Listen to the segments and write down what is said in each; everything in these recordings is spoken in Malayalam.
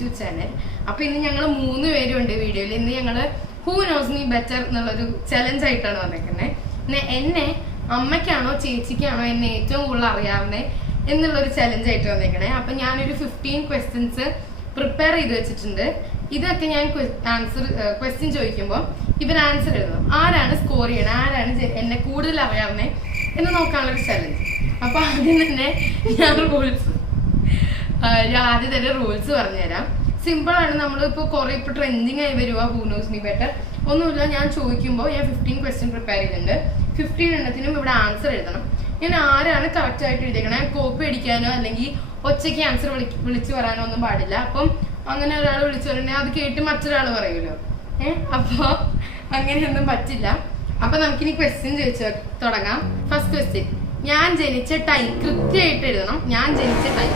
YouTube channel. അപ്പൊ ഇന്ന് ഞങ്ങൾ 3 പേരും ഉണ്ട് വീഡിയോയിൽ. ഇന്ന് ഞങ്ങള് ഹൂ നോസ് മീ ബെറ്റർ എന്നുള്ളൊരു ചലഞ്ച് ആയിട്ടാണ് വന്നേക്കുന്നത്. എന്നെ അമ്മയ്ക്കാണോ ചേച്ചിക്കാണോ എന്നെ ഏറ്റവും കൂടുതൽ അറിയാവുന്നത് എന്നുള്ളൊരു ചലഞ്ച് ആയിട്ട് വന്നേക്കണേ. അപ്പൊ ഞാനൊരു 15 ക്വസ്റ്റ്യൻസ് പ്രിപ്പയർ ചെയ്ത് വെച്ചിട്ടുണ്ട്. ഇതൊക്കെ ഞാൻ ക്വസ്റ്റ്യൻ ചോദിക്കുമ്പോൾ ഇവർ ആൻസർ എഴുതണം. ആരാണ് സ്കോർ ചെയ്യണത്, ആരാണ് എന്നെ കൂടുതൽ അറിയാവുന്നത് എന്ന് നോക്കാനുള്ളൊരു ചലഞ്ച്. അപ്പൊ ആദ്യം തന്നെ ഞാൻ ആദ്യം തന്നെ റൂൾസ് പറഞ്ഞുതരാം. സിമ്പിൾ ആണ്. നമ്മളിപ്പോ കുറെ ഇപ്പൊ ട്രെൻഡിങ് ആയി വരുക ഹൂ നോസ് മീ ബെറ്റർ. ഒന്നുമില്ല, ഞാൻ ചോദിക്കുമ്പോൾ ഞാൻ 15 ക്വസ്റ്റ്യൻ പ്രിപ്പയർ ചെയ്തിട്ടുണ്ട്. 15 എണ്ണത്തിനും ഇവിടെ ആൻസർ എഴുതണം. ഞാൻ ആരാണ് കറക്റ്റ് ആയിട്ട് എഴുതിയേക്കണേ. കോപ്പി അടിക്കാനോ അല്ലെങ്കിൽ ഒച്ചയ്ക്ക് ആൻസർ വിളിച്ചു പറയാനോ ഒന്നും പാടില്ല. അപ്പം അങ്ങനെ ഒരാൾ വിളിച്ചു പറഞ്ഞാൽ അത് കേട്ട് മറ്റൊരാൾ പറയുമല്ലോ. അപ്പൊ അങ്ങനെയൊന്നും പറ്റില്ല. അപ്പൊ നമുക്കിനി ക്വസ്റ്റ്യൻ ചോദിച്ചു തുടങ്ങാം. ഫസ്റ്റ് ക്വസ്റ്റ്യൻ, ഞാൻ ജനിച്ച ടൈം കൃത്യമായിട്ട് എഴുതണം. ഞാൻ ജനിച്ച ടൈം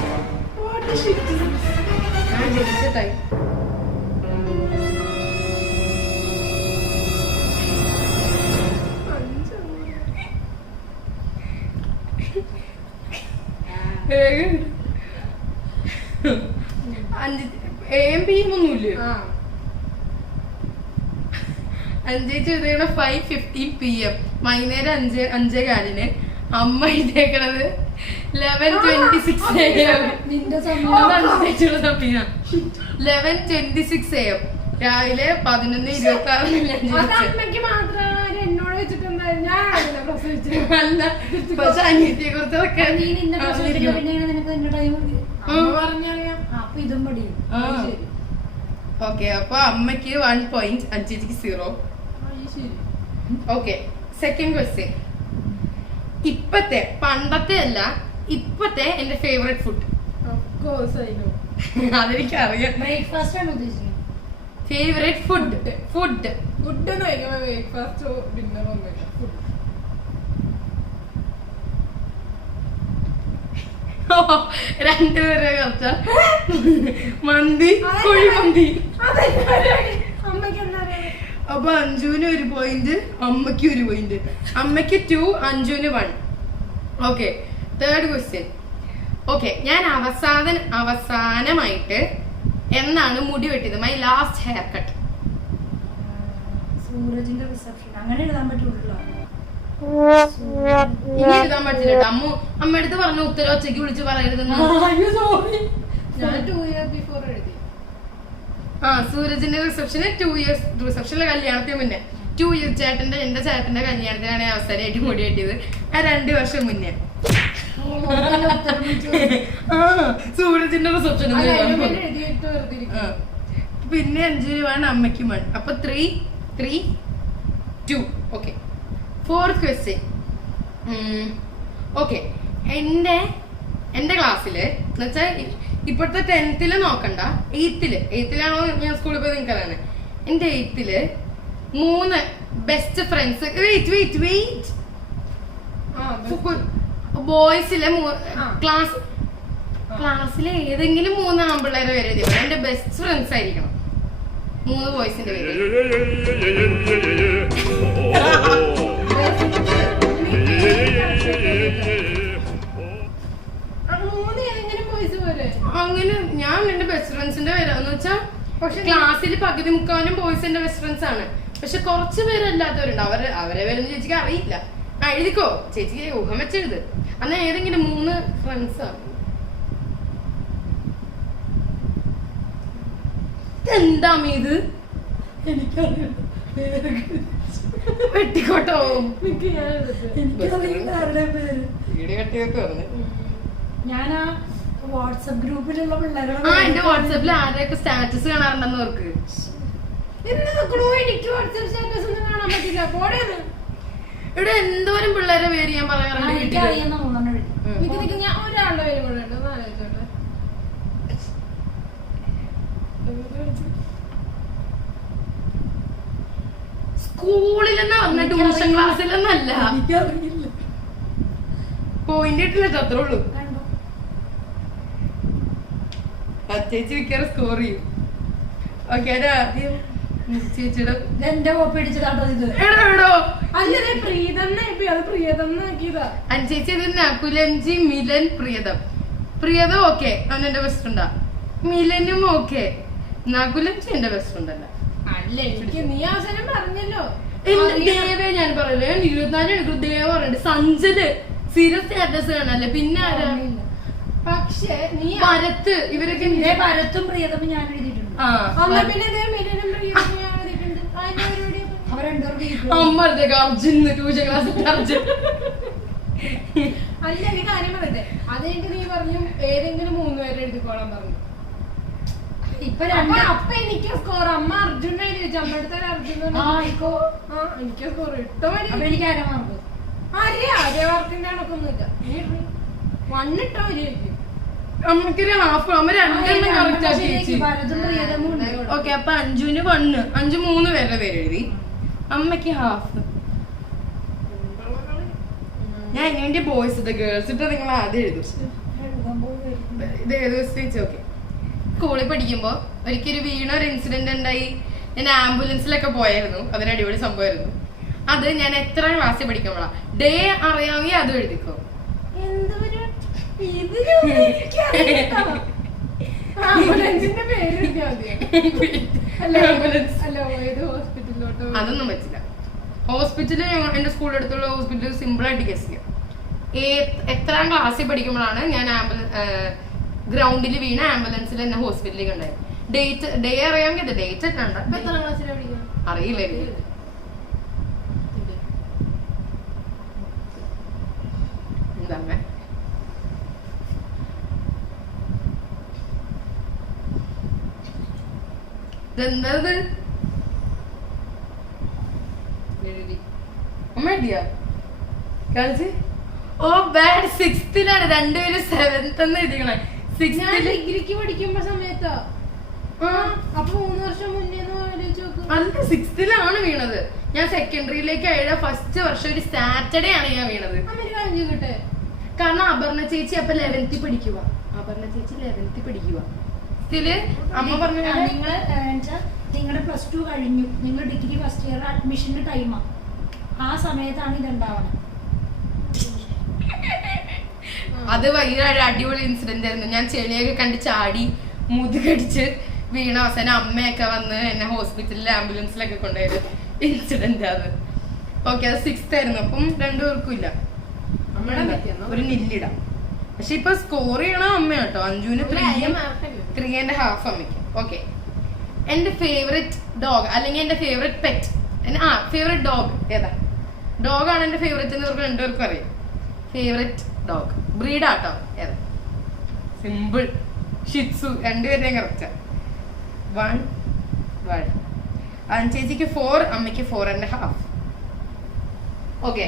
ഒന്നുമില്ല. 5:15 PM വൈകുന്നേരം 5:15. അമ്മ എഴുതിയേക്കണത് 11:26 AM. 11:26 AM രാവിലെ 11:26. അല്ല, പക്ഷെ അനിയത്തിയെ കുറിച്ചൊക്കെ ഓക്കെ. അപ്പൊ അമ്മയ്ക്ക് 1 point, അഞ്ചേച്ചിക്ക് 0. Okay, second question. ഇപ്പത്തെ, പണ്ടത്തെ അല്ല, ഇപ്പത്തെ എന്റെ ഫേവറേറ്റ് ഫുഡ്. അതെനിക്ക് അറിയാം. ബ്രേക്ക്ഫാസ്റ്റ് ആണ് ഉദ്ദേശിക്കുന്നത്. ഫേവറേറ്റ് ഫുഡ് ഫുഡ് ഫുഡ് ബ്രേക്ക്ഫാസ്റ്റോ ഡിന്നറോ ഒന്നുമില്ല. രണ്ടുപേരെ കുറച്ച മന്തി, കുഴിമന്തി. അപ്പൊ അഞ്ജുവിന് 1 point, അമ്മയ്ക്ക് 1 point. അമ്മയ്ക്ക് 2, അഞ്ജുവിന് 1. Okay, third question. ഓക്കെ, ഞാൻ അവസാനമായിട്ട് എന്നാണ് മുടി വെട്ടിയത്? My last haircut. സൂരജിന്റെ റിസപ്ഷൻ അങ്ങനെ എഴുതാൻ പറ്റുള്ളൂ. ഇനി എഴുതാൻ പറ്റില്ല. അമ്മ അടുത്ത് പറഞ്ഞു ഉത്തരം ഒച്ചയ്ക്ക് വിളിച്ച് പറയരുതെന്ന്. ഞാൻ 2 years before എഴുതി. സൂരജിന്റെ റിസപ്ഷന് 2 years, റിസപ്ഷനിലെ കല്യാണത്തിന് മുന്നേ 2 years. എന്റെ ചേട്ടന്റെ കല്യാണത്തിനാണ് അവസാനമായിട്ട് മുടി വെട്ടിയത്. 2 വർഷം മുന്നേ. സൂരജിന്റെ റിസപ്ഷൻ. പിന്നെ 5 1, അമ്മയ്ക്ക് 1. അപ്പൊ 3 2. Okay, fourth question. ഓക്കെ, എന്റെ ക്ലാസ്സില് എന്നുവെച്ചാൽ ഇപ്പോഴത്തെ 10th നോക്കണ്ട, 8th ഞാൻ സ്കൂളിൽ പോയി നിൽക്കാനാണ്. എന്റെ 8th 3 ബെസ്റ്റ് ഫ്രണ്ട്സ്. വെയിറ്റ് ബോയ്സിലെ ക്ലാസ്സിലെ ഏതെങ്കിലും 3 ആൺപിള്ളേരെ പേര് എഴുതി. എന്റെ ബെസ്റ്റ് ഫ്രണ്ട്സ് ആയിരിക്കണം. 3 ബോയ്സിന്റെ പേര്. അങ്ങനെ ഞാൻ എന്റെ ബെസ്റ്റ് ഫ്രണ്ട്സിന്റെ പേരാന്ന് വെച്ചാ, പക്ഷെ ക്ലാസ്സിൽ പകുതി മുക്കാലും ബോയ്സ് എന്റെ ബെസ്റ്റ് ഫ്രണ്ട്സ് ആണ്. പക്ഷെ കുറച്ച് പേരല്ലാത്തവരുണ്ട്. അവരെ പേരൊന്നും ചേച്ചിക്ക് അറിയില്ല. എഴുതിക്കോ, ചേച്ചിക്ക് ഊഹം വെച്ചെഴുത്. അന്ന് ഏതെങ്കിലും 3 ഫ്രണ്ട്സ് ആണ്. എന്താ ഇത്? എനിക്കറിയാം. വെട്ടിക്കോട്ടോ. ഞാൻ വാട്സ്ആപ്പ് ഗ്രൂപ്പിലുള്ള പിള്ളേരുടെ എന്റെ വാട്സാപ്പിൽ ആരെയൊക്കെ സ്റ്റാറ്റസ് കാണാറുണ്ടെന്ന് ഓർക്ക്. എനിക്ക് വാട്സ്ആപ്പ് സ്റ്റാറ്റസ് ഒന്നും കാണാൻ പറ്റില്ല. പോടേന്ന് ഇവിടെ എന്തോരം പിള്ളേരെ പേര് ഞാൻ പറയാറുണ്ട്. ഞാൻ ഒരാളുടെ പേര് കൂടെ ഉണ്ട്. ആലോചിച്ചോട്ടെ. സ്കൂളിലെന്നാ പറഞ്ഞ, ട്യൂഷൻ ക്ലാസ്സിലൊന്നല്ല. പോയിന്റ് ഇട്ടില്ല, അത്രേ ഉള്ളൂ. ചേച്ചി മിക്കവാറും സ്കോർ ചെയ്യും. ഓക്കെ, ആദ്യം ചേച്ചിയുടെ എന്റെ കോപ്പി അടിച്ചതാട്ടോ ഇത്. ചേച്ചി നകുലഞ്ചി മിലൻ പ്രിയതം. ഓക്കെ, അവൻ എന്റെ ബെസ്റ്റ് ഉണ്ടാ. മിലനും ഓക്കെ, നകുലം എന്റെ ബെസ്റ്റ് ഫ്രണ്ട് അല്ല. അല്ല എനിക്ക് നീ അവസരം പറഞ്ഞല്ലോ. ദേവേ ഞാൻ പറയല്ലേ, ഞാൻ 24 മണിക്കൂർ ദേവ പറഞ്ഞിട്ട് സഞ്ജല് സീരിയസ് സ്റ്റാറ്റസ് കാണല്ലേ. പിന്നെ ആരാ? പക്ഷെ നീ ഭരത്ത് ഇവരൊക്കെ ഭരത്തും പ്രിയതമും ഞാൻ എഴുതിയിട്ടുണ്ട്. പിന്നെ ഇതേ മിലനും പ്രിയനും ഞാൻ എഴുതിയിട്ടുണ്ട്. അതിന്റെ പരിപാടി അവർ രണ്ടുപേർക്കും അമ്മ അർജുൻ ട്യൂഷൻ ക്ലാസ് അർജുൻ. അല്ല നീ കാര്യം പറയട്ടെ, അത് കഴിഞ്ഞിട്ട് നീ പറഞ്ഞു ഏതെങ്കിലും 3 പേരെ എഴുതിക്കോളാൻ പറഞ്ഞു. ഇപ്പൊ അപ്പൊ എനിക്ക് സ്കോർ അമ്മ അർജുൻ എഴുതി വെച്ചു. അമ്മ അടുത്ത അർജുൻ എനിക്ക് സ്കോർ ഇട്ടോ എനിക്ക് ആരാ മാർക്ക്? ആര്യ വർക്കിന്റെ കണക്കൊന്നുമില്ല. നീ 1 ഇട്ടോ വരികയായിരിക്കും. അമ്മക്കൊരു ഹാഫ്, അമ്മ 2 കറക്റ്റ് ആക്കി. ഭരതും പ്രിയതമും ഉണ്ട്. ഓക്കെ, അപ്പൊ അഞ്ജുന് 1, അഞ്ചു 3 പേരുടെ പേര് എഴുതി. അമ്മക്ക് ഹാഫ്. ഞാൻ എന്റെ ബോയ്സ് ഇട്ട് ഗേൾസ് ഇട്ട് നിങ്ങൾ ആദ്യം എഴുതും. ഇത് ഏത് ദിവസം വെച്ച് ഓക്കെ. സ്കൂളിൽ പഠിക്കുമ്പോ ഒരിക്കലും വീണ ഒരു ഇൻസിഡന്റ് ഉണ്ടായി. ഞാൻ ആംബുലൻസിലൊക്കെ പോയായിരുന്നു. അതൊരു അടിപൊളി സംഭവമായിരുന്നു. അത് ഞാൻ എത്ര ക്ലാസ്സിൽ പഠിക്കുമ്പോഴാ. ഡേ അറിയാമെങ്കിൽ അത് എഴുതിക്കോ. ആംബുലൻസിന്റെ പേര് എഴുതിയാ മതിയോ? അല്ല ഏത് ഹോസ്പിറ്റലിലോട്ടോ? അതൊന്നും പറ്റില്ല. ഹോസ്പിറ്റല് എന്റെ സ്കൂളിൽ അടുത്തുള്ള ഹോസ്പിറ്റൽ സിമ്പിൾ ആയിട്ട് ഗസ് ചെയ്യാം. എത്രാം ക്ലാസ്സിൽ പഠിക്കുമ്പോഴാണ് ഞാൻ ഗ്രൗണ്ടിൽ വീണ ആംബുലൻസിൽ എന്നെ ഹോസ്പിറ്റലിൽ കണ്ടായത്. ഡേ അറിയാമെങ്കിൽ അത് ഡേറ്റ് എത്താണ്ട. എത്രാം ക്ലാസ്സിലാണ് പഠിക്കുന്നത്? അറിയില്ല എനിക്ക്. എന്താ ഇതെന്തത്? അമ്മ എഴുതിയാ കാണിച്ച്? ഓ ബാഡ്. 6th രണ്ടുപേരും 7th എഴുതിക്കണേ. ഞാൻ ഡിഗ്രിക്ക് പഠിക്കുമ്പോ സമയത്താ. അപ്പൊ 3 വർഷം മുന്നേ അതൊക്കെ 6th വീണത്. ഞാൻ സെക്കൻഡറിയിലേക്ക് ആയ ഫസ്റ്റ് വർഷം ഒരു സാറ്റർഡേ ആണ് ഞാൻ വീണത്. കാരണം അപർണ ചേച്ചി അപ്പൊ 11th പഠിക്കുക. സ്റ്റില് അമ്മ പറഞ്ഞു നിങ്ങളുടെ +2 കഴിഞ്ഞു, നിങ്ങൾ ഡിഗ്രി ഫസ്റ്റ് ഇയർ അഡ്മിഷന്റെ ടൈമാ. ആ സമയത്താണ് ഇതുണ്ടാവണം. അത് ഭയങ്കര അടിപൊളി ഇൻസിഡന്റ് ആയിരുന്നു. ഞാൻ ചെളിയൊക്കെ കണ്ട് ചാടി മുതുകടിച്ച് വീണ അവസാനം അമ്മയൊക്കെ വന്ന് എന്നെ ഹോസ്പിറ്റലിൽ ആംബുലൻസിലൊക്കെ കൊണ്ടുപോയത് ഇൻസിഡന്റ് അത്. ഓക്കെ, അത് 6th ആയിരുന്നു. അപ്പം 2 പേർക്കും ഇല്ല. ഒരു നില്ലിടാം. പക്ഷെ ഇപ്പൊ സ്കോർ ചെയ്യണ അമ്മ കേട്ടോ. അഞ്ജുവിന് 3.5 അമ്മയ്ക്ക്. ഓക്കെ, എന്റെ ഫേവറേറ്റ് ഡോഗ് അല്ലെങ്കിൽ എന്റെ ഫേവറേറ്റ് പെറ്റ്, ഫേവറേറ്റ് ഡോഗ് ഏതാ? ഡോഗാണ് എന്റെ ഫേവറേറ്റ് എന്ന് ഇവർക്ക് 2 പേർക്കും അറിയാം. ഫേവറേറ്റ് ഡോഗ് ബ്രീഡാട്ടോ ഏതാ? Simple Shih Tzu. 2 പേരുടെയും കറക്റ്റാ. 1 ചേച്ചിക്ക് 4, അമ്മയ്ക്ക് 4.5. ഓക്കെ,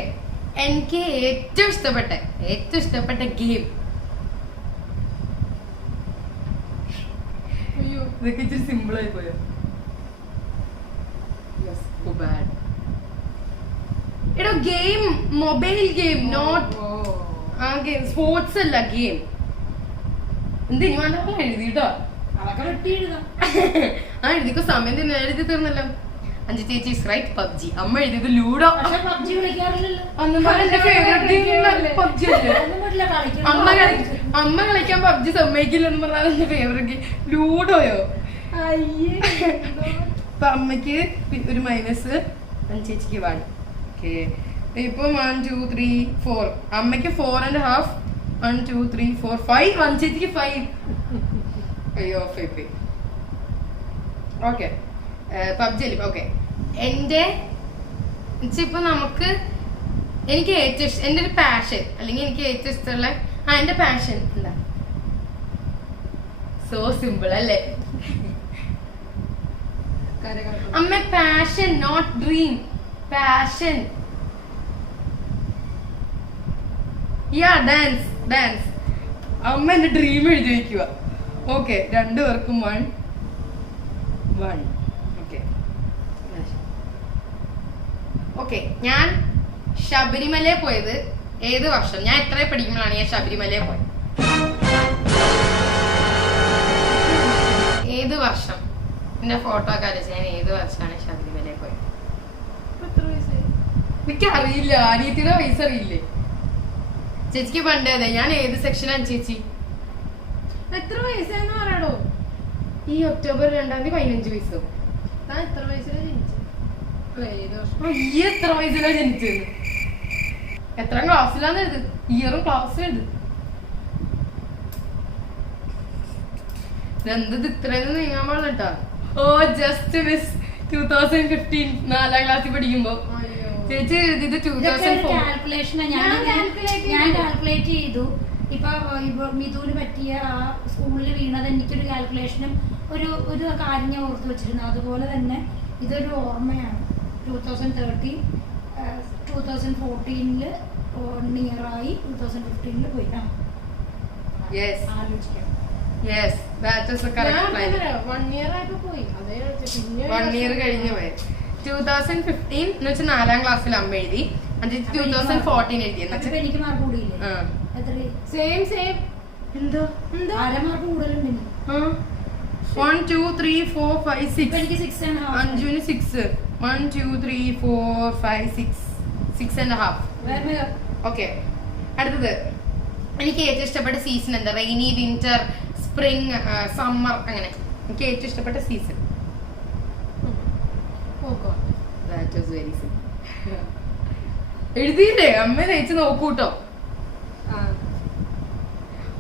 എനിക്ക് ഏറ്റവും ഇഷ്ടപ്പെട്ട ഗെയിം ഇതൊക്കെ ഇച്ചിരി സിമ്പിൾ ആയി പോയോ? എടോ ഗെയിം, മൊബൈൽ ഗെയിം, നോട്ട് ആ ഗെയിം, സ്പോർട്സ് അല്ല ഗെയിം. എന്തിനു വേണ്ട എഴുതിട്ടോ. അതൊക്കെ വെട്ടി എഴുതാം. എഴുതിക്കോ, സമയം തന്നെ എഴുതി തീർന്നല്ലോ. അഞ്ചു ചേച്ചി റൈറ്റ് പബ്ജി. അമ്മ എഴുതിയത് ലൂഡോ. പബ്ജി കളിക്കാറില്ലല്ലോ. പബ്ജി അല്ലേ അമ്മ കളിക്കാൻ? പബ്ജി സമ്മതിക്കില്ലെന്ന് പറഞ്ഞാൽ എന്റെ ഫേവറേറ്റ് ഗെയിം ലൂഡോയോ? അപ്പൊ അമ്മക്ക് ഒരു മൈനസ്, ചേച്ചിക്ക് 1. ഓക്കെ, ഇപ്പൊ 1 2 3 4. അമ്മയ്ക്ക് 4.5. 1 2 3 4 5. ചേച്ചിക്ക് 5. അയ്യോ 5. ഓക്കെ, പബ്ജി അല്ലേ? ഓക്കെ, എന്റെ ഇപ്പൊ എനിക്ക് ഏറ്റവും ഇഷ്ടം, എന്റെ ഒരു പാഷൻ അല്ലെങ്കിൽ എനിക്ക് ഏറ്റവും ഇഷ്ടമുള്ള എന്റെ പാഷൻ എന്താ? സോ സിമ്പിൾ അല്ലേ അമ്മ? Passion, not dream, passion. Dance. അമ്മ എന്റെ ഡ്രീം എഴുതി വയ്ക്കുക. ഓക്കെ, 2 പേർക്കും 1. ഓക്കെ, ഞാൻ ശബരിമലയിൽ പോയത് ഏത് വർഷം? ഞാൻ എത്ര പഠിക്കുമ്പോഴാണ് ഞാൻ ശബരിമലയിൽ പോയത്? ഏത് വർഷം? എന്റെ ഫോട്ടോ ഒക്കെ അയച്ചു. ഞാൻ ഏത് വർഷമാണ് ശബരിമലയിൽ പോയത്? എനിക്കറിയില്ല. അനിയത്തിയുടെ വയസ്സ് അറിയില്ലേ? ചേച്ചിക്ക് പണ്ടേ അതെ. ഞാൻ ഏത് സെക്ഷനാണ് ചേച്ചി? എത്ര വയസ്സായെന്ന് പറയണോ? ഈ ഒക്ടോബർ 2-ാം തീയതി 15 വയസ്സ്. ഞാൻ എത്ര വയസ്സിലാണ് ജനിച്ചത്? അല്ല, ഏത് വർഷം? ഈ എത്ര വയസ്സിലാ ജനിച്ചത്? എത്ര ക്ലാസ്സിലാന്ന് എഴുത്, ഇയറും ക്ലാസ്സിൽ എഴുത്. എന്തത് ഇത്രയൊന്നും നീങ്ങാൻ പാടില്ല കേട്ടാ. ഓ ജസ്റ്റ് മിസ് 2015 4-ാം ക്ലാസ്സിൽ പഠിക്കുമ്പോ അയ്യോ. ചേച്ചി എഴുതിയത് 2004. കാൽക്കുലേഷൻ ഞാൻ കാൽക്കുലേറ്റ് ചെയ്തു. ഇപ്പൊ മിഥുന് പറ്റിയ ആ സ്കൂളിൽ വീണത് എനിക്കൊരു കാൽക്കുലേഷനും ഒരു കാര്യം ഞാൻ ഓർത്ത് വെച്ചിരുന്നു. അതുപോലെ തന്നെ ഇതൊരു ഓർമ്മയാണ്. 2013 2014 നിയറായി 2015 പോയി. Yes. ആലോചിക്കാം. Yes, that is the correct plan. 1 year ആയപ്പോ പോയി. അതേ ചോദിച്ചേ. പിന്നെ 1 year കഴിഞ്ഞു പോയി. 2015 എന്ന് വെച്ചാൽ 4-ാം ക്ലാസ്സിൽ അമ്മ എഴുതി. അഞ്ച് 2014 എഴുതി. അപ്പൊ എനിക്ക് മാർക്ക് കൂടിയില്ലേ? എത്ര? സെയിം എന്താ അര മാർക്ക് കൂടുതലുണ്ട് എനിക്ക്. 1 2 3 4 5 ഇപ്പൊ 6. എനിക്ക് 6.5. അഞ്ജുന് 6. 1 2 3 4 5 6 6.5. ഓക്കെ, അടുത്തത് എനിക്ക് ഏറ്റവും ഇഷ്ടപ്പെട്ട സീസൺ എന്താ? റെയിനി, വിന്റർ, സ്പ്രിംഗ്, സമ്മർ, അങ്ങനെ. എനിക്ക് ഏറ്റവും ഇഷ്ടപ്പെട്ട season. That was very simple. എഴുതിയില്ലേ? അമ്മ നയിച്ച് നോക്കൂട്ടോ.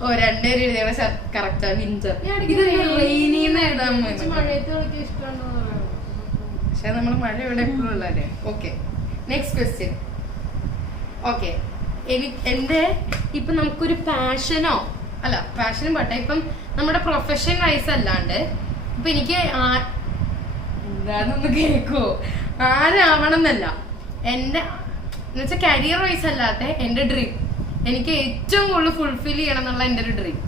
ഓ, രണ്ടുപേരും എഴുതിയ കറക്റ്റാ. വിന്റർ. ഇത് റെയിനിന്ന് എഴുതാൻ മഴയത്ത് കളിക്കാൻ ഇഷ്ടമാണെന്ന് പറയുന്നത്. പക്ഷെ നമ്മള് മഴ ഇവിടെ എപ്പോഴും ഉള്ളതല്ലേ. Okay, next question. ഓക്കെ, എന്റെ ഇപ്പൊ നമുക്കൊരു പാഷനോ അല്ല, പാഷനും പട്ടെ ഇപ്പം നമ്മുടെ പ്രൊഫഷൻ വൈസ് അല്ലാണ്ട് ഇപ്പൊ എനിക്ക് എന്താണെന്നൊന്ന് കേക്കോ, ആരാവണം എന്നല്ല, എന്റെ എന്നുവെച്ചാൽ കരിയർ വൈസ് അല്ലാത്ത എന്റെ ഡ്രീം, എനിക്ക് ഏറ്റവും കൂടുതൽ ഫുൾഫിൽ ചെയ്യണം എന്നുള്ള എന്റെ ഒരു ഡ്രീം.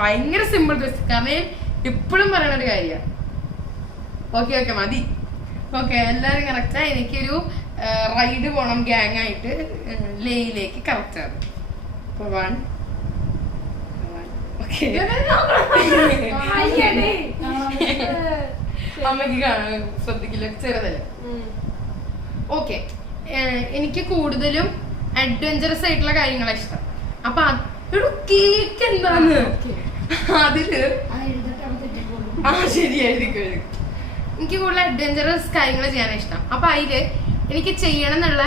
ഭയങ്കര സിമ്പിൾ ക്വസ്റ്റ്യൻ, കാരണം എപ്പോഴും പറയണ ഒരു കാര്യമാണ്. ഓക്കെ ഓക്കെ മതി. ഓക്കെ, എല്ലാരും കറക്റ്റാ. എനിക്കൊരു റൈഡ് പോണം ഗ്യാങ് ആയിട്ട് ലേയിലേക്ക്. കറക്റ്റ് ആണ്. അപ്പൊ 1 ഓക്കെ. അമ്മക്ക് കാണാൻ ശ്രദ്ധിക്കില്ല, ചെറുതല്ലേ. ഓക്കെ, എനിക്ക് കൂടുതലും അഡ്വഞ്ചറസ് ആയിട്ടുള്ള കാര്യങ്ങളാണ് ഇഷ്ടം. അപ്പൊ കേക്ക് എന്താണ് അതില് ശരിയായിരിക്കും. എനിക്ക് കൂടുതൽ അഡ്വഞ്ചറസ് കാര്യങ്ങൾ ചെയ്യാനാണ് ഇഷ്ടം. അപ്പൊ അതില് എനിക്ക് ചെയ്യണം എന്നുള്ള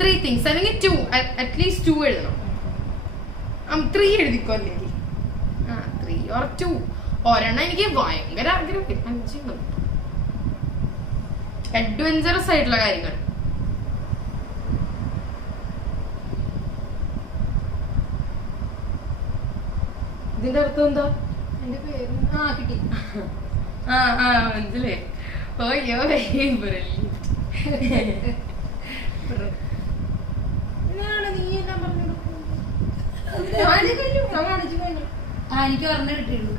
3 തിങ്സ്, അല്ലെങ്കിൽ 2, അറ്റ്ലീസ്റ്റ് 2 എഴുതണം. 3 എഴുതിക്കോ, അല്ലെങ്കിൽ 3 or 2. ഒരെണ്ണം എനിക്ക് ഭയങ്കര ആഗ്രഹം, 5 അഡ്വഞ്ചറസ് ആയിട്ടുള്ള കാര്യങ്ങൾ. ഇതിന്റെ അർത്ഥം എന്താ? എന്റെ പേര് കിട്ടി. മനസ്സിലേ? ഓയ്യോ, എനിക്ക് പറഞ്ഞു കിട്ടിയുള്ളൂ.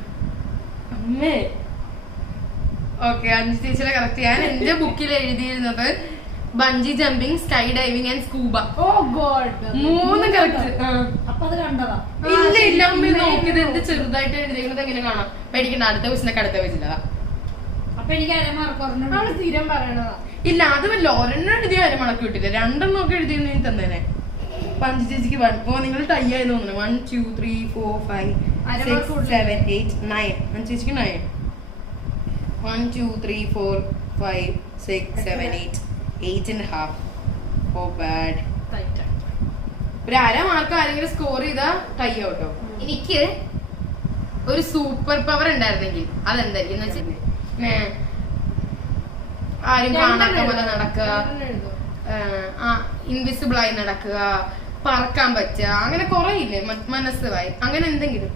അമ്മേ. ഓക്കെ, 5 ടീച്ചറെ കറക്റ്റ്. ഞാൻ എന്റെ ബുക്കിൽ എഴുതിയിരുന്നത് bungee jumping, skydiving and scuba. Oh God, 3 correct. അപ്പൊ അത് കണ്ടതാ? ഇല്ല ഇല്ല, അമ്മ നോക്കിയത് എന്ത് ചെറുതായിട്ട് എഴുതിയത് എങ്ങനെ കാണാം. പേടിക്കണ്ട, അടുത്ത ക്വസ്റ്റിനൊക്കെ അടുത്ത വെച്ചില്ല. അപ്പൊ എനിക്ക് അരമാർക്ക് പറഞ്ഞു. അവള് സ്ഥിരം പറയണതാ. ഇല്ല, അത് വല്ല ഒരെണ്ണം എഴുതിയ അരമണക്ക് കിട്ടില്ല, 2 ഒക്കെ എഴുതിയെന്ന് തന്നേനെ. 5 ചേച്ചിക്ക് 1. ഓ, നിങ്ങൾ ടൈ ആയി തോന്നുന്നു. 1 2 3 4 5 6 7 8 9. 5 ചേച്ചിക്ക് 9. 1 2 3 4 5 6 7 8 8.5. ഓ ബാഡ്. ഒരു അരമാർക്ക് ആരെങ്കിലും സ്കോർ ചെയ്താ ടൈ ആവട്ടോ. എനിക്ക് ഒരു സൂപ്പർ പവർ ഉണ്ടായിരുന്നെങ്കിൽ അതെന്തായിരിക്കും എന്ന് വെച്ചാൽ ആരും കാണാത്ത പോലെ നടക്കുക, ഇൻവിസിബിൾ ആയി നടക്കുക, പറക്കാൻ പറ്റുക, അങ്ങനെ കുറെ ഇല്ലേ മനസ്സുമായി, അങ്ങനെ എന്തെങ്കിലും.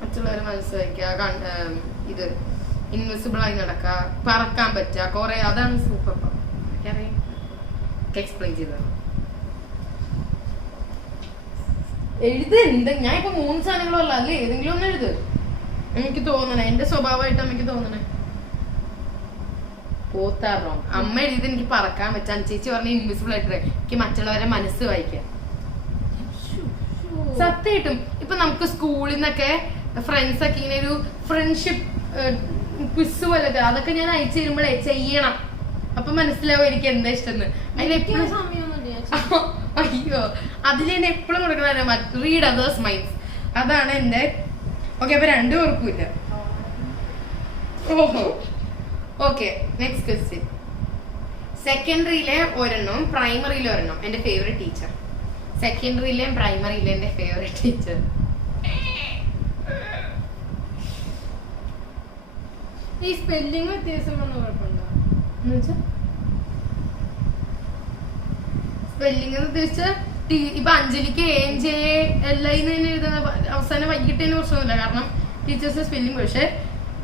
മറ്റുള്ളവരെ മനസ്സ് വയ്ക്കുക, ഇത് ഇൻവിസിബിൾ ആയി നടക്കുക, പറക്കാൻ പറ്റുക, കുറെ. അതാണ് സൂപ്പർ പവർ. എക്സ്പ്ലെയിൻ ചെയ്തത്. എഴുത്. എന്ത് ഞാൻ ഇപ്പൊ 3 സാധനങ്ങളുള്ള അല്ലേ, ഏതെങ്കിലും ഒന്ന് എഴുത്. എനിക്ക് തോന്നണേ, എന്റെ സ്വഭാവമായിട്ട് അമ്മയ്ക്ക് തോന്നണേ. പോത്താറോ അമ്മ എഴുതിയത് എനിക്ക് പറക്കാൻ പറ്റാൻ. ചേച്ചി പറഞ്ഞ ഇൻവിസിബിൾ ആയിട്ട് എനിക്ക് മറ്റുള്ളവരെ മനസ്സ് വായിക്കാൻ. സത്യമായിട്ടും ഇപ്പൊ നമുക്ക് സ്കൂളിൽ നിന്നൊക്കെ ഫ്രണ്ട്സ് ഒക്കെ ഇങ്ങനെ ഒരു ഫ്രണ്ട്ഷിപ്പ് ക്വിസ് പോലത്തെ അതൊക്കെ ഞാൻ അയച്ചു തരുമ്പോഴേ ചെയ്യണം. അപ്പൊ മനസ്സിലാവും എനിക്ക് എന്താ ഇഷ്ടം. അതിലെപ്പോഴും അയ്യോ അതിൽ ഞാൻ എപ്പോഴും കൊടുക്കുന്ന റീഡ് അതേഴ്സ് മൈൻഡ്സ്, അതാണ് എന്റെ. ഓക്കെ, അപ്പൊ രണ്ടും ഓർക്കൂല. ഓഹോ, ഓക്കെ. Next question. സെക്കൻഡറിയിലെ ഒരെണ്ണം പ്രൈമറിയിലെ ഒരെണ്ണം എന്റെ ഫേവറേറ്റ് ടീച്ചർ. സെക്കൻഡറിയിലെയും പ്രൈമറിയിലെ എന്റെ ഫേവറേറ്റ് ടീച്ചർ. ഈ സ്പെല്ലിംഗ് വ്യത്യാസം വന്ന കുഴപ്പമുണ്ടോ? സ്പെല്ലിംഗ് എന്ന് ഉദ്ദേശിച്ച ഇപ്പൊ അഞ്ജലിക്ക് ANJ LI എഴുതുന്ന അവസാനം വൈകിട്ടതിന് പ്രശ്നമൊന്നുമില്ല, കാരണം ടീച്ചേഴ്സ് സ്പെല്ലിംഗ്. പക്ഷെ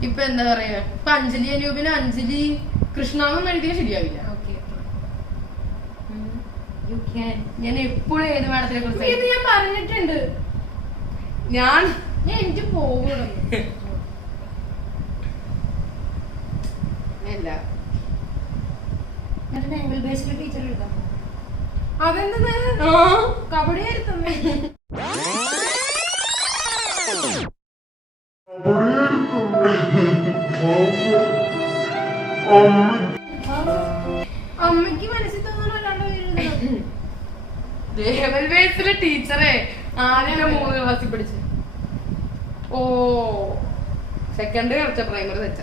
ഇപ്പൊ എന്താ പറയാ, ഇപ്പൊ അഞ്ജലി അനൂപിന് അഞ്ജലി കൃഷ്ണാന്നും എഴുതിയാൽ ശരിയാവില്ല. ഞാൻ എപ്പോഴും ഏത് മാഡത്തിനെ കുറിച്ച് ഇത് ഞാൻ പറഞ്ഞിട്ടുണ്ട്. ഞാൻ എനിക്ക് പോകണം. അല്ല നാവൽ ബേസിൽ ടീച്ചർ എഴുതാം. അതെന്താ കബഡി ആയിരുന്നു. അമ്മയ്ക്ക് മനസ്സിൽ തോന്നുന്നു ദേവൽ ബേസിലെ ടീച്ചറെ ആദ്യം 3 ക്ലാസ്സിൽ പഠിച്ചു. ഓ സെക്കൻഡ് കളിച്ച പ്രൈമറി തെച്ച.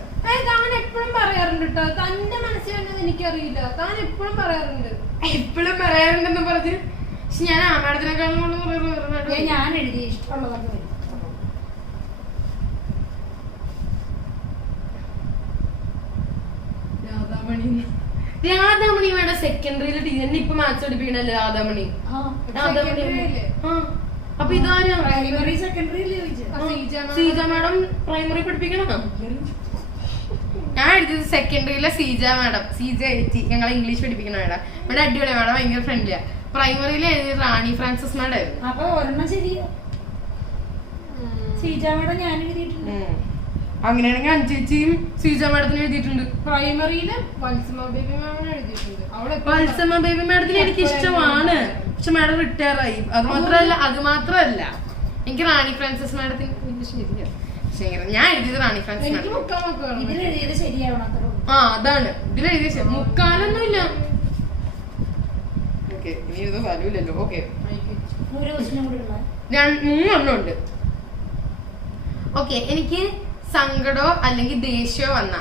താൻ എപ്പോഴും പറയാറുണ്ട് കേട്ടോ, തന്റെ മനസ്സിൽ വന്നത് എനിക്കറിയില്ല. താൻ എപ്പോഴും പറയാറുണ്ട്. എപ്പോഴും പറയാറുണ്ടെന്ന് പറഞ്ഞ്. പക്ഷെ ഞാൻ ആ മാഡത്തിനെക്കാളും ഞാൻ എഴുതി ഇഷ്ടമുള്ളതൊക്കെ വരും. രാധാമണി വേണ്ട സെക്കൻഡറിയിലെ ടീച്ചർ ഇപ്പൊ മാത്സ് പഠിപ്പിക്കണല്ലേ രാധാമണി. അപ്പൊ ഇതാരാ primary secondary Seeja madam primary പഠിപ്പിക്കണം. ഞാൻ എഴുതിയത് സെക്കൻഡറിയിലെ സീജ മാഡം, സീജ എഴുതി ഞങ്ങളെ ഇംഗ്ലീഷ് പഠിപ്പിക്കണ മാഡം. ഇവിടെ അടിപൊളി മാഡം, ഭയങ്കര ഫ്രണ്ട്ലിയാ. പ്രൈമറിയിൽ എഴുതിയത് റാണി ഫ്രാൻസിസ് മാഡം ആയിരുന്നു. അപ്പൊ ഒരെണ്ണം ശരിയോ? സീജ മാഡം ഞാൻ എഴുതിയിട്ടുണ്ട്. അങ്ങനെയാണെങ്കിൽ അഞ്ചേച്ചിയും സീജ മാഡത്തിന് എഴുതിയിട്ടുണ്ട്. പ്രൈമറിയില് വത്സമ ബേബി മാമിനെ എഴുതിയിട്ടുണ്ട്. വത്സമ ബേബി മാഡത്തിന് എനിക്ക് ഇഷ്ടമാണ്, പക്ഷെ മാഡം റിട്ടയർ ആയി. അത് മാത്രമല്ല എനിക്ക് റാണി ഫ്രാൻസിസ് മാഡത്തിന് ഞാൻ എഴുതിയത് റാണി ഫ്രാൻസിസ് മാഡം. ഇതിലെഴുതിയത് ശരിയാവണം. ആ അതാണ് ഇതിലെഴുതിയ മുക്കാലൊന്നുമില്ല. ഓക്കെ, ഇനി ഇത് വരൂലല്ലോ. ഓക്കെ, 3 ഉണ്ട്. ഓക്കെ, എനിക്ക് സങ്കടോ അല്ലെങ്കിൽ ദേഷ്യമോ വന്ന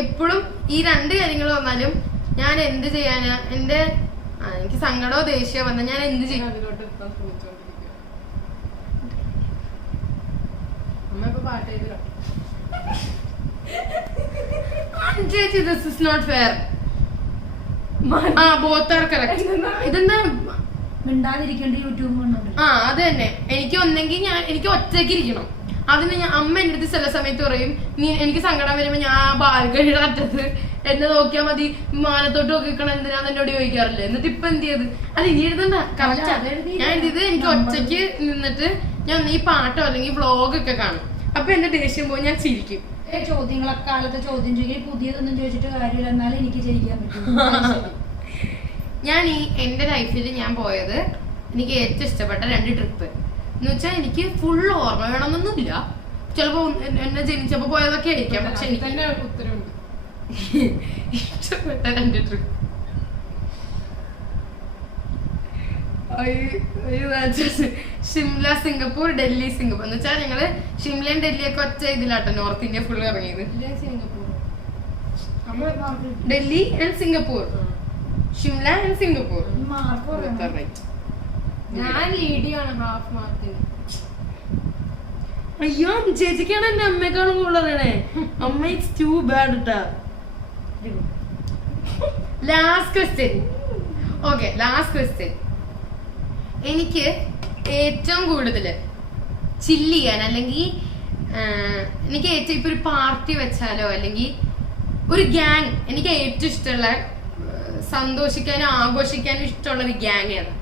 എപ്പോഴും ഈ 2 കാര്യങ്ങൾ വന്നാലും ഞാൻ എന്ത് ചെയ്യാനാ? എനിക്ക് സങ്കടോ ദേഷ്യമോ വന്ന ഞാൻ എന്ത് ചെയ്യും? അതിലോട്ട് എത്താൻ ശ്രമിച്ചോണ്ടിരിക്കുക. അമ്മ ഇപ്പൊ പാട്ട് എഴുതണം. ചേച്ചി this is not fair. Both are correct. ഇതെന്താ മിണ്ടാതിരിക്കേണ്ട യൂട്യൂബ് കൊണ്ടുണ്ട്. അത് തന്നെ. എനിക്ക് ഒറ്റയ്ക്ക് ഇരിക്കണം. അതിന് അമ്മ എന്റെ അടുത്ത് ചില സമയത്ത് പറയും, നീ എനിക്ക് സങ്കടം വരുമ്പോ ഞാൻ ബാൽക്കണിയുടെ അറ്റത്ത് എന്നെ നോക്കിയാൽ മതി, മാനത്തോട്ട് നോക്കിക്കണം, എന്തിനാന്ന് എന്നോട് ചോദിക്കാറില്ല. എന്നിട്ട് ഇപ്പൊ എന്ത് ചെയ്ത്? അല്ല ഇനി എഴുതണ്ട, കറക്റ്റാ. ഞാൻ എഴുതിയത് എനിക്ക് ഒറ്റയ്ക്ക് നിന്നിട്ട് ഞാൻ ഈ പാട്ടോ അല്ലെങ്കിൽ വ്ളോഗ് ഒക്കെ കാണും. അപ്പൊ എന്റെ ദേഷ്യം പോയി ഞാൻ ചിരിക്കും. ചോദ്യങ്ങളൊക്കെ കാലത്തെ ചോദ്യം ചെയ്യും, പുതിയതൊന്നും ചോദിച്ചിട്ട് കാര്യമില്ല, എന്നാലും എനിക്ക് ജയിക്കാൻ പറ്റും. ഞാൻ എന്റെ ലൈഫിൽ ഞാൻ പോയത് എനിക്ക് ഏറ്റവും ഇഷ്ടപ്പെട്ട 2 ട്രിപ്പ് എന്ന് വെച്ചാൽ, എനിക്ക് ഫുൾ ഓർമ്മ വേണമെന്നൊന്നുമില്ല. ചിലപ്പോ എന്നെ ജനിച്ചപ്പോ പോയതൊക്കെ ആയിരിക്കാം, പക്ഷെ എനിക്ക് തന്നെ ഉത്തരവുണ്ട്. ഇഷ്ടപ്പെട്ട 2 trip Shimla Singapore, Delhi Singapore. എന്ന് വെച്ചാൽ ഞങ്ങള് ഷിംലയും ഡൽഹിയൊക്കെ ഒറ്റ ഇതിലാട്ടോ നോർത്ത് ഇന്ത്യ ഫുൾ ഇറങ്ങിയത്. Delhi and Singapore, Shimla and Singapore. ഞാൻ ലീഡിയാണ് ഹാഫ് മാർക്കിന്. അയ്യോ ചേച്ചിക്കാണ് എന്റെ അമ്മയെക്കാളും കൂടുതലേ. അമ്മ ഇറ്റ്സ് ടു ബാഡ് ട്ടാ. Last question. Okay, last question. എനിക്ക് ഏറ്റവും കൂടുതൽ ചില്ല് ചെയ്യാൻ അല്ലെങ്കിൽ എനിക്ക് ഏറ്റവും ഇപ്പൊ ഒരു പാർട്ടി വെച്ചാലോ അല്ലെങ്കിൽ ഒരു ഗ്യാങ്, എനിക്ക് ഏറ്റവും ഇഷ്ടമുള്ള സന്തോഷിക്കാനും ആഘോഷിക്കാനും ഇഷ്ടമുള്ള ഒരു ഗ്യാങ് ഏതാ?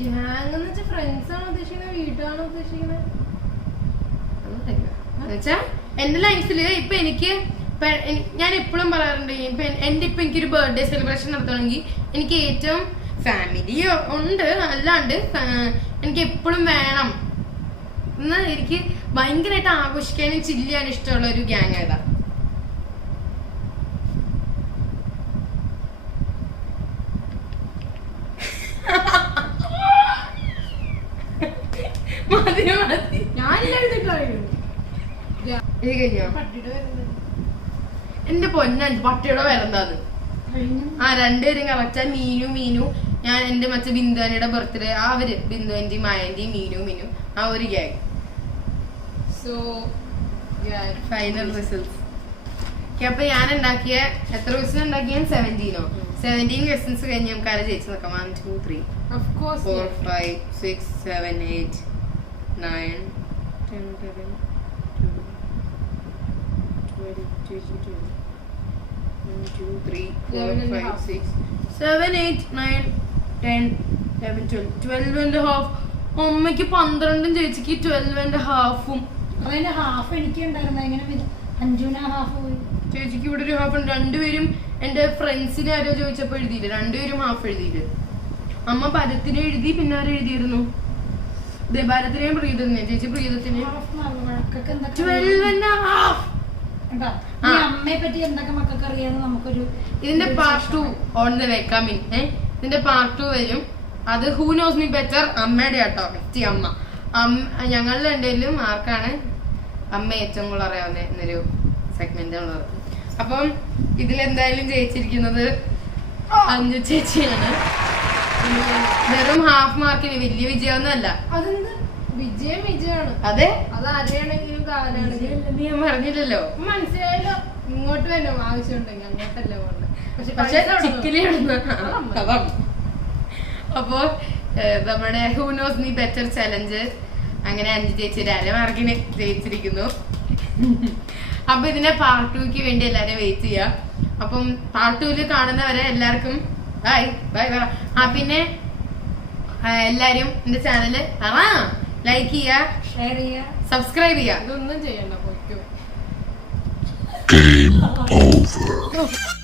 ഗ്യാങ് എന്ന് വെച്ചാൽ ഫ്രണ്ട്സ് ആണോ ഉദ്ദേശിക്കുന്നത്, വീട്ടാണോ ഉദ്ദേശിക്കുന്നത്? എന്നുവെച്ചാ എന്റെ ലൈഫില് ഇപ്പൊ ഞാൻ എപ്പോഴും പറയാറുണ്ട്, ഇപ്പൊ എനിക്കൊരു ബർത്ത്ഡേ സെലിബ്രേഷൻ നടത്തണമെങ്കിൽ എനിക്ക് ഏറ്റവും ഫാമിലി ഉണ്ട്, അല്ലാണ്ട് എനിക്ക് എപ്പോഴും വേണം എന്ന് എനിക്ക് ഭയങ്കരമായിട്ട് ആഘോഷിക്കാനും ചില്ല് ചെയ്യാനും ഇഷ്ടമുള്ള ഒരു ഗ്യാങ് ഏതാ? ഇത് കഴിഞ്ഞോ? പട്ടിയുടെ വരുന്നത് എന്റെ പൊന്നഞ്ച് പട്ടിയുടെ വിലന്താന്ന്. കഴിഞ്ഞു. ആ രണ്ടുപേരും കറക്റ്റാ. മീനു ഞാൻ എന്റെ മറ്റേ ബിന്ദുവിന്റെ ബർത്ത്ഡേ അവര് ബിന്ദുവിന്റെയും മായന്റെയും മീനു ആ ഒരു ഗ്യാങ്. So final result. അപ്പൊ ഞാൻ ഉണ്ടാക്കിയ എത്ര ക്വസ്റ്റ്യൻ ഉണ്ടാക്കിയ 17 ക്വസ്റ്റ്യൻസ് കഴിഞ്ഞ് നമുക്ക് ആരെ ജയിച്ചു നോക്കാം. 1 2 3 of course 4 5 6 7 8 9 10 11 12 13 1 2 3 4 5 6 7 8 9 10 11 12 and a half. അമ്മയ്ക്ക് 12 ചേച്ചിക്ക് 12 and a half-ഉം. അതിന്റെ ഹാഫ് എനിക്ക് ഉണ്ടായിരുന്നു. എങ്ങനെ അഞ്ജുന ഹാഫ് പോയി? ചേച്ചിക്ക് ഇവിടെ ഒരു ഹാഫ് ഉണ്ട്. രണ്ടുപേരും എന്റെ ഫ്രണ്ട്സിനെ ആരോ ചോദിച്ചപ്പോ എഴുതിയില്ല. രണ്ടുപേരും ഹാഫ് എഴുതിയില്ല. അമ്മ പദത്തിന് എഴുതി. പിന്നെ ആരും എഴുതിയിരുന്നു? ഭാരത്തിനെയും പ്രീതത്തിനെ. ചേച്ചി പ്രീതത്തിന് ഹാഫ് മക്കൾക്ക് എന്തൊക്കെ 12 and a half. കണ്ടോ? ആ. ഈ അമ്മയെ പറ്റി എന്തൊക്കെ മക്കൾക്ക് അറിയാന്ന് നമുക്കൊരു ഇതിന്റെ part 2 on the way coming. ഇതിന്റെ പാർട്ട് 2 വരും. അത് ഹൂ നോസ് മീ ബെറ്റർ അമ്മയുടെ കേട്ടോ. അമ്മ ഞങ്ങളുടെ രണ്ടുപേരിലും ആർക്കാണ് അമ്മ ഏറ്റവും കൂടുതൽ അറിയാവുന്ന എന്നൊരു സെഗ്മെന്റ് ഉള്ളത്. അപ്പം ഇതിലെന്തായാലും ജയിച്ചിരിക്കുന്നത് അഞ്ജു ചേച്ചിയാണ്. വെറും ഹാഫ് മാർക്കിന് വലിയ വിജയമൊന്നുമല്ല. അതെന്ത് വിജയമാണ്. അതെ, അത് ആരെയാണെങ്കിലും കാലാണെങ്കിലും നീ പറഞ്ഞില്ലല്ലോ. മനസ്സിലായല്ലോ. ഇങ്ങോട്ട് വരണം ആവശ്യമുണ്ടെങ്കിൽ. അങ്ങോട്ടല്ല പോകണ്ട. പക്ഷെ പൈസ അവിടെ ചിക്കിലി കൊടുക്കണം. അതാണ്. അപ്പോ നമ്മുടെ who knows me better challenge അങ്ങനെ അഞ്ചു ചേച്ചി 1 മാർക്കിന് ജയിച്ചിരിക്കുന്നു. അപ്പൊ ഇതിന്റെ പാർട്ട് 2ക്ക് വേണ്ടി എല്ലാരും വെയിറ്റ് ചെയ്യാം. അപ്പം പാർട്ട് 2 കാണുന്നവരെ എല്ലാവർക്കും ബൈ ബൈ ബൈ. പിന്നെ എല്ലാരും എന്റെ ചാനല് ലൈക്ക് ചെയ്യുക, ഷെയർ ചെയ്യുക, സബ്സ്ക്രൈബ് ചെയ്യുക. ഇതൊന്നും ചെയ്യണ്ട. പോയിക്കോ. Game over.